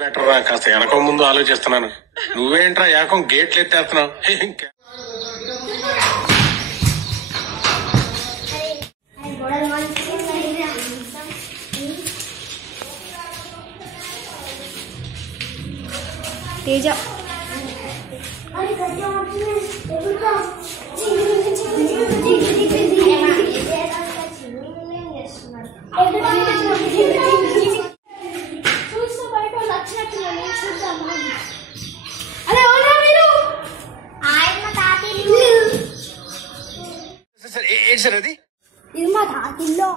Better రా, కాస్త వెనక ముందు ఆలోచిస్తున్నాను. నువ్వేంట్రా ఏకం గేట్లు ఎత్తేస్తున్నావు? తేజ సార్ అది ఇది మా తాతిల్లో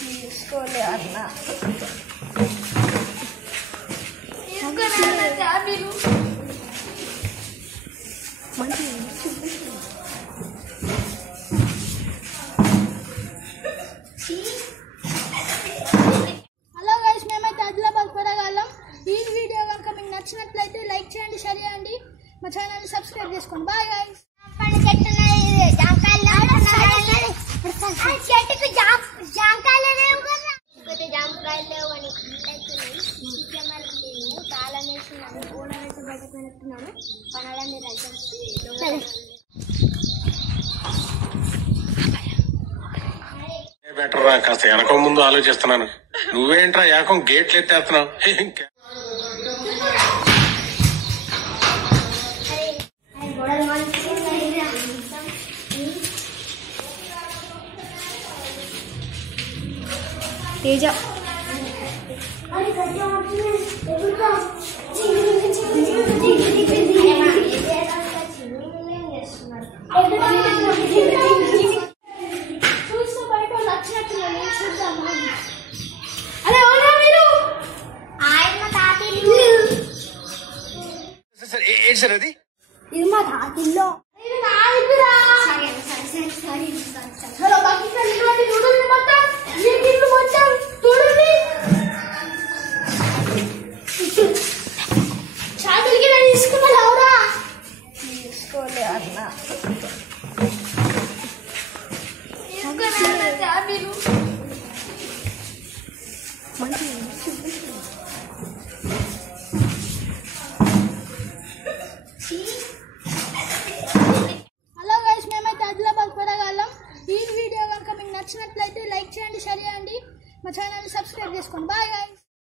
తీసుకోలే అన్న హలో గైస్, మేమైతే ఆదిలాబాద్ కొరగాలం. ఈ వీడియో కనుక మీకు నచ్చినట్లయితే లైక్ చేయండి, షేర్ చేయండి, మా ఛానల్ని సబ్స్క్రైబ్ చేసుకోండి. Bye guys. బెటర్ రా, కాస్త వెనక ముందు ఆలోచిస్తున్నాను. నువ్వేంట్రా ఏకం గేట్లు ఎత్తేస్తున్నావు? తేజ సార్ అది ఇది మా తాతిల్లో తీసుకోలే అన్న హలో గైస్, మేమైతే ఆదిలాబాద్ కొరగాలం. ఈ వీడియో కనుక మీకు నచ్చినట్లయితే లైక్ చేయండి, షేర్ చేయండి, మా ఛానల్ని సబ్స్క్రైబ్ చేసుకోండి. Bye guys.